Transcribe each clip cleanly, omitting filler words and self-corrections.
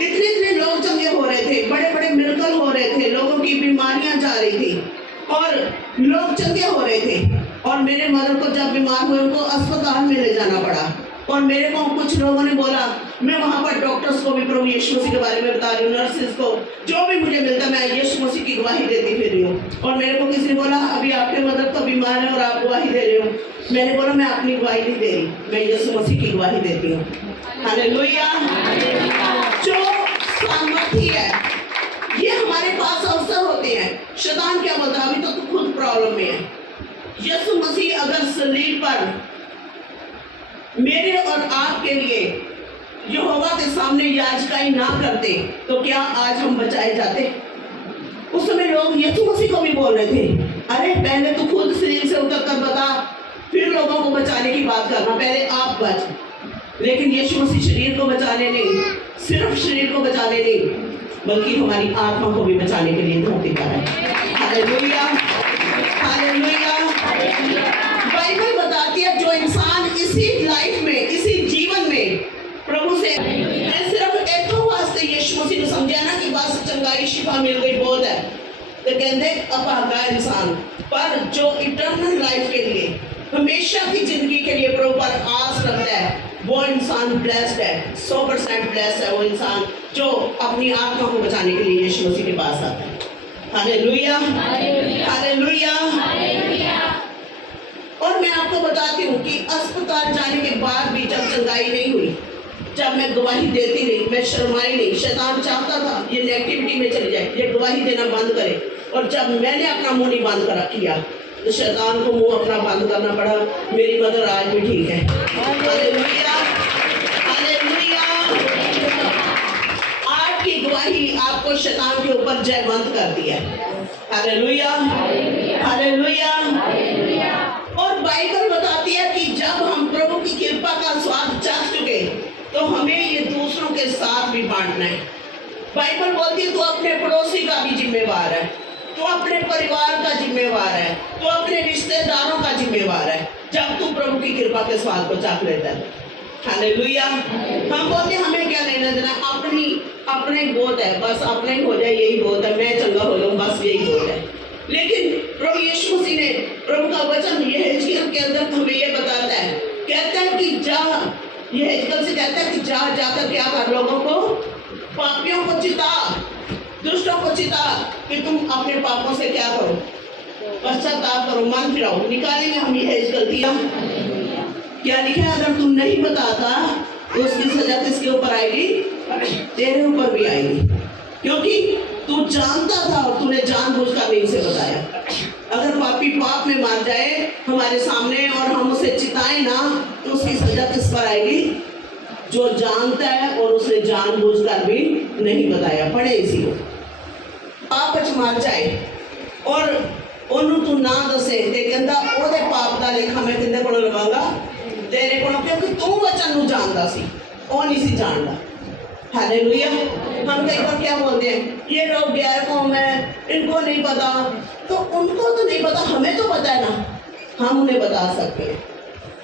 इतने इतने लोग चंगे हो रहे थे, बड़े बड़े मिरेकल हो रहे थे, लोगों की बीमारियां जा रही थी और लोग चंगे हो रहे थे। और मेरे मदर को जब बीमार हुए उनको अस्पताल में ले जाना पड़ा। और मेरे को कुछ लोगों ने बोला, मैं वहाँ पर डॉक्टर्स को भी प्रभु यीशु मसीह के बारे में बता रही हूँ, नर्सेस को, जो भी मुझे मिलता मैं यीशु मसीह की गवाही देती फिर रही हूँ। और मेरे को किसी ने बोला, अभी आपके मदर तो बीमार है और आप गवाही दे रहे हो। मैंने बोला, मैं अपनी गवाही नहीं दे रही, मैं यीशु मसीह की गवाही देती हूँ। हालेलुया। जो सामर्थ्य है ये हमारे पास अवसर होते हैं। शैतान क्या बोलता है, अभी तो तू खुद प्रॉब्लम में है। यीशु मसीह अगर सलीब पर मेरे और आपके लिए यहोवा के सामने याजकाई ना करते तो क्या आज हम बचाए जाते? उस समय लोग यीशु मसीह को भी बोल रहे थे, अरे पहले तू खुद शरीर से उतर कर बता, फिर लोगों को बचाने की बात करना, पहले आप बच। लेकिन यीशु मसीह शरीर को बचाने नहीं, सिर्फ शरीर को बचाने नहीं, बल्कि हमारी आत्मा को भी बचाने के लिए धरती पर है। Hallelujah, hallelujah. बाइबल बताती है जो इंसान इसी लाइफ में, इसी जीवन में प्रभु से, मैं सिर्फ एक तो वास्ते यीशु मसीह ने समझा ना कि बस चंगाई शिफा मिल गई बहुत है, तो कहते अभागा इंसान, पर जो इटर्नल लाइफ के लिए, हमेशा की जिंदगी के लिए प्रभु पर आस रखता है, वो इंसान ब्लेस्ड है, 100% ब्लेस्ड है वो इंसान जो अपनी आत्मा को बचाने के लिए यीशु मसीह के पास आता है। Hallelujah, hallelujah. और मैं आपको बताती हूँ कि अस्पताल जाने के बाद भी जब चंगाई नहीं हुई, जब मैं गवाही देती रही, मैं शर्माई नहीं। शैतान चाहता था ये नेगेटिविटी में चली जाए, ये गवाही देना बंद करे। और जब मैंने अपना मुंह नहीं बंद करा किया तो शैतान को मुंह अपना बंद करना पड़ा। मेरी मदर आज भी ठीक है। Hallelujah, hallelujah. आज की गवाही आपको शैतान के ऊपर जयवंत करती है। Hallelujah, hallelujah. और बाइबल बताती है कि जब हम प्रभु की कृपा का स्वाद चाख चुके तो हमें ये दूसरों के साथ भी बांटना है। बाइबल बोलती है तू अपने पड़ोसी का भी जिम्मेवार है, तू अपने परिवार का जिम्मेवार है, तू अपने रिश्तेदारों का जिम्मेवार है, जब तू प्रभु की कृपा के स्वाद को चाख लेता है। हालेलुया। हम बोलते हमें क्या लेना देना, अपने बहुत है, बस अपने ही हो जाए यही बहुत है, मैं चंगा हो जाऊं बस यही बहुत है। लेकिन प्रभु यीशु मसीह ने, प्रभु का वचन यहेजकेल के अंदर हमें ये बताता है, कहता है कि जा, यहेजकेल से कहता है कि जा जाकर क्या कर, लोगों को, पापियों को चिता, दुष्टों को चिता कि तुम अपने पापों से क्या करो, पश्चाताप करो, मन फिराओ। निकालेंगे हम यहेजकेल दिया क्या लिखा है, अगर तुम नहीं बताता तो उसकी सजा किसके ऊपर आएगी, तेरे ऊपर भी आएगी, क्योंकि तू जानता था और तूने जानबूझकर नहीं उसे बताया। अगर पापी पाप में मार जाए हमारे सामने और हम उसे चिताएं ना, तो उसकी सजा किस पर आएगी, जो जानता है और उसने जानबूझकर भी नहीं बताया। पढ़े इसी को, पाप च मार जाए और ਉਹਨੂੰ तू ना दसे ते कहंदा ओदे पाप दा लेखा मैं किंदे कोलों लवांगा, तेरे कोलों, क्योंकि तू वचन नूं जानदा सी, ओ नहीं सी जानदा। हालेलुया। हम कई बार क्या बोलते हैं, ये लोग गैर कौम है, इनको नहीं पता, तो उनको तो नहीं पता, हमें तो पता है ना, हम उन्हें बता सकते हैं।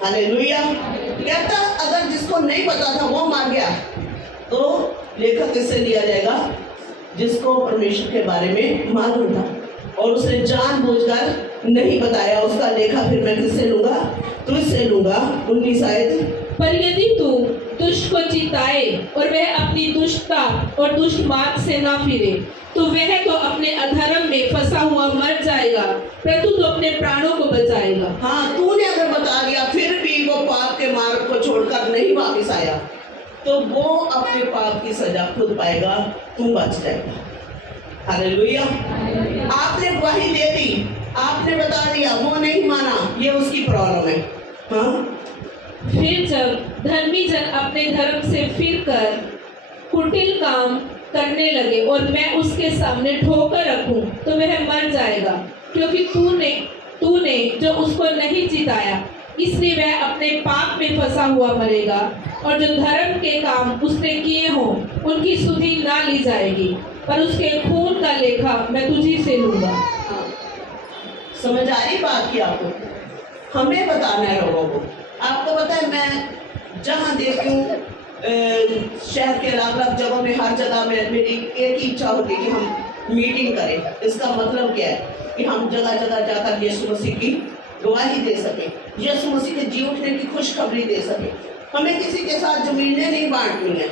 हालेलुया। कहता अगर जिसको नहीं पता था वो मार गया तो लेखा किससे लिया जाएगा, जिसको परमेश्वर के बारे में मालूम था और उसने जानबूझकर नहीं बताया, उसका लेखा फिर मैं किससे लूंगा, तुझसे लूंगा। 19 आयत, पर यदि तू दुष्ट को चिताए और वह अपनी दुष्टता और दुष्ट मार्ग से ना फिरे, तो वह तो अपने अधर्म में फंसा हुआ मर जाएगा, परंतु तो अपने प्राणों को बचाएगा। हाँ, तूने अगर बता दिया फिर भी वो पाप के मार्ग को छोड़कर नहीं वापस आया, तो वो अपने पाप की सजा खुद पाएगा, तू बच जाएगा। हालेलुया। आपने गवाही दे दी, आपने बता दिया, वो नहीं माना, ये उसकी प्रॉब्लम है। हाँ, फिर जब धर्मी जन अपने धर्म से फिरकर कुटिल काम करने लगे और मैं उसके सामने ठोकर रखूं, तो वह मर जाएगा, क्योंकि तूने जो उसको नहीं चिताया, इसलिए वह अपने पाप में फंसा हुआ मरेगा, और जो धर्म के काम उसने किए हों उनकी सुधि ना ली जाएगी, पर उसके खून का लेखा मैं तुझी से लूंगा। समझ आ रही बात की आपको? हमें बताना है लोगों को। आपको पता है, मैं जहाँ देखती हूँ शहर के अलग अलग जगहों में, हर जगह में मेरी एक ही इच्छा होती है कि हम मीटिंग करें। इसका मतलब क्या है कि हम जगह जगह जाकर यीशु मसीह की गवाही दे सकें, यीशु मसीह के जी उठने की खुशखबरी दे सकें। हमें किसी के साथ ज़मीनें नहीं बांटनी है,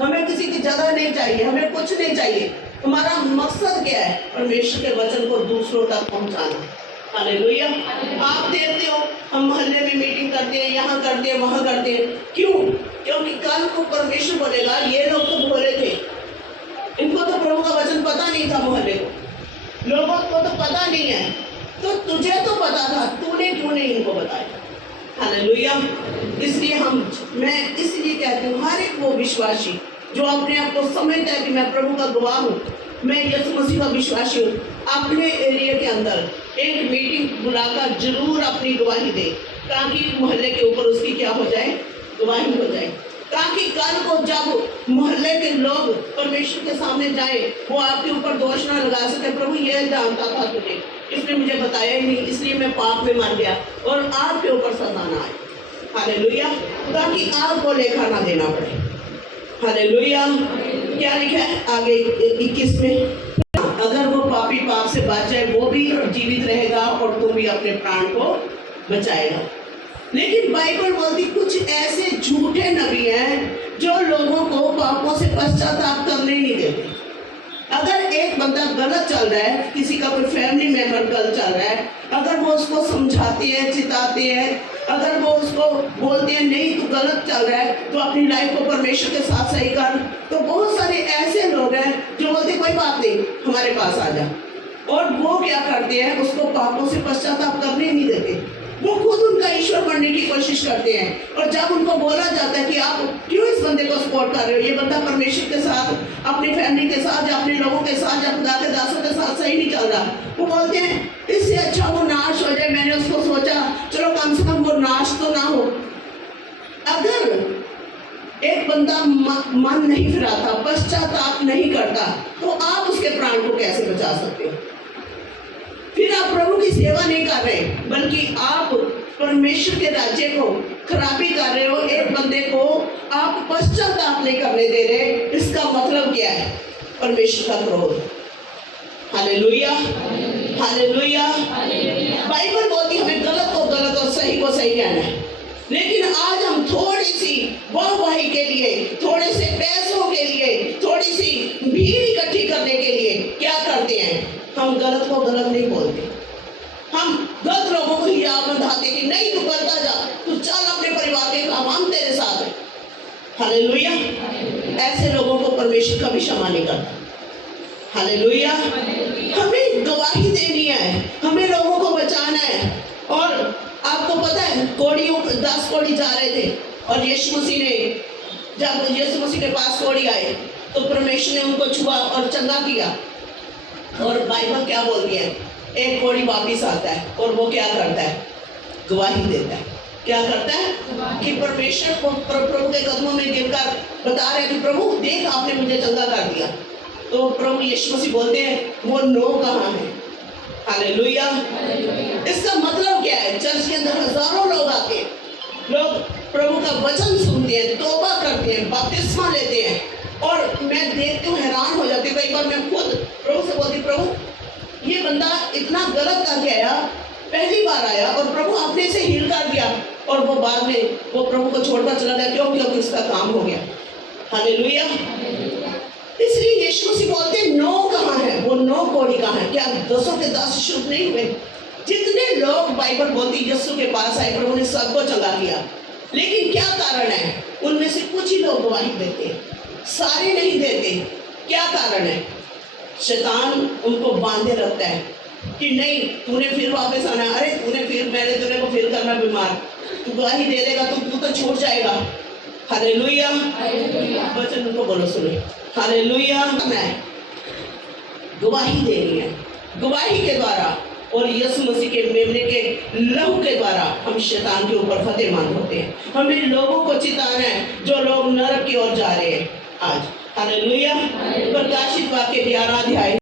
हमें किसी की जगह नहीं चाहिए, हमें कुछ नहीं चाहिए। हमारा मकसद क्या है? परमेश्वर के वचन को दूसरों तक पहुंचाना। हालेलुया। आप देखते हो हम मोहल्ले में मीटिंग करते हैं, यहाँ करते हैं, वहाँ करते हैं। क्यों? क्योंकि कल को परमेश्वर बोलेगा ये लोग तो भोले थे, इनको तो प्रभु का वचन पता नहीं था, मोहल्ले को लोगों को तो पता नहीं है, तो तुझे तो पता था, तूने क्यों नहीं इनको बताया? हालेलुया। इसलिए मैं इसलिए कहती हूँ, हर एक वो विश्वासी जो अपने आप को समझता है कि मैं प्रभु का गवाह हूँ, मैं यीशु मसीह का विश्वासी हूँ, अपने एरिया के अंदर एक मीटिंग बुलाकर जरूर अपनी गवाही दे, ताकि मोहल्ले के ऊपर उसकी क्या हो जाए? गवाही हो जाए, ताकि कल को जब मोहल्ले के लोग परमेश्वर के सामने जाए, वो आपके ऊपर दोष ना लगा सके, प्रभु ये जानता था तुझे, इसने मुझे बताया ही नहीं, इसलिए मैं पाप में मर गया, और आपके ऊपर सजा ना आए। हालेलुया। ताकि आपको लेखा ना देना पड़े। हालेलुया। क्या लिखा है आगे 21 में? अगर वो पापी पाप से बच जाए, वो भी जीवित रहेगा और तुम भी अपने प्राण को बचाएगा। लेकिन बाइबल बोलती कुछ ऐसे झूठे नबी हैं जो लोगों को पापों से पश्चाताप करने ही नहीं देते। अगर एक बंदा गलत चल रहा है, किसी का कोई फैमिली मेंबर गलत चल रहा है, अगर वो उसको समझाते हैं, चिताते हैं, अगर वो उसको बोलते हैं नहीं तू गलत चल रहा है, तो अपनी लाइफ को परमेश्वर के साथ सही कर, तो बहुत सारे ऐसे लोग हैं जो बोलते कोई बात नहीं, हमारे पास आ जा, और वो क्या करते हैं? उसको पापों से पश्चाताप करने नहीं देते, वो खुद उनका ईश्वर बनने की कोशिश करते हैं। और जब उनको बोला जाता है कि आप क्यों इस बंदे को सपोर्ट कर रहे हो, ये बंदा परमेश्वर के साथ, अपनी फैमिली के साथ, या अपने लोगों के साथ, या खुदा के दासों के साथ सही नहीं चल रहा, वो बोलते हैं इससे अच्छा वो नाश हो जाए। मैंने उसको सोचा चलो कम से कम वो नाश तो ना हो। अगर एक बंदा मन नहीं फिराता, पश्चाताप नहीं करता, तो आप उसके प्राण को कैसे बचा सकते हो? फिर आप प्रभु की सेवा नहीं कर रहे, बल्कि आप परमेश्वर के राज्य को खराबी कर रहे हो। एक बंदे को आप पश्चाताप नहीं करने दे रहे, इसका मतलब क्या है? परमेश्वर का क्रोध। Hallelujah, hallelujah. बाइबल बोलती हमें गलत को गलत और सही को सही कहना है, लेकिन आज हम थोड़ी सी वाहवाही के लिए, थोड़े से पैसों के लिए, थोड़ी सी भीड़ इकट्ठी करने के लिए क्या करते हैं? हम गलत को गलत नहीं बोलते, हम गलत लोगों को हिजाब बंधाते कि नहीं तू करता जा, तू चल अपने परिवार के काम, हम तेरे साथ हैं। हालेलुया। ऐसे लोगों को परमेश्वर कभी क्षमा नहीं करता। हालेलुया। हमें गवाही देनी है, हमें लोगों को बचाना है। और आपको पता है, कोड़ियों 10 कोड़ी जा रहे थे, और यीशु मसीह ने, जब यीशु मसीह के पास कोड़ी आए तो परमेश्वर ने उनको छुआ और चंगा किया। और बाइबल क्या बोलती है? एक कोड़ी वापिस आता है, और वो क्या करता है? गवाही देता है। क्या करता है? कि परमेश्वर को प्रभु के कदमों में गिरकर बता रहे हैं कि प्रभु देख आपने मुझे चंगा कर दिया। तो प्रभु यीशु मसीह बोलते हैं वो नो कहाँ है? हालेलुया। इसका मतलब क्या है? चर्च के अंदर हजारों लोग आते हैं, लोग प्रभु का वचन सुनते हैं, तौबा करते हैं, बपतिस्मा लेते हैं, और मैं देखती हूँ हैरान हो जाती हूँ। कई बार मैं खुद प्रभु से बोलती, प्रभु ये बंदा इतना गलत करके आया, पहली बार आया और प्रभु आपने से हील कर दिया, और वो बाद में वो प्रभु को छोड़कर चला गया। क्यों? क्योंकि उसका काम हो गया। हालेलुया। इसलिए यीशु मसीह बोलते हैं नो कहाँ है? वो नो कोड़ी कहाँ है? क्या 10 के 10 शुभ नहीं हुए? जितने लोग बाइबल बोलती यीशु के पास आए, प्रभु ने सबको चंगा किया, लेकिन क्या कारण है? उनमें से कुछ ही लोग गवाही देते, सारे नहीं देते। क्या कारण है? शैतान उनको बांधे रखता है कि नहीं तूने फिर वापस आना, अरे तूने फिर, मैंने तेरे को फिर करना बीमार, तू गवाही दे देगा तो तू तो छूट जाएगा। हालेलुया। वचन उनको बोलो, सुने। हालेलुया। मैं गवाही देनी है, गवाही के द्वारा और यीशु मसीह के मेमने के लहू के द्वारा हम शैतान के ऊपर फतेहमंद होते हैं। हमें लोगों को चिताना है जो लोग नरक की ओर जा रहे हैं आज। हालेलुया। प्रकाशित वाक्य 11 अध्याय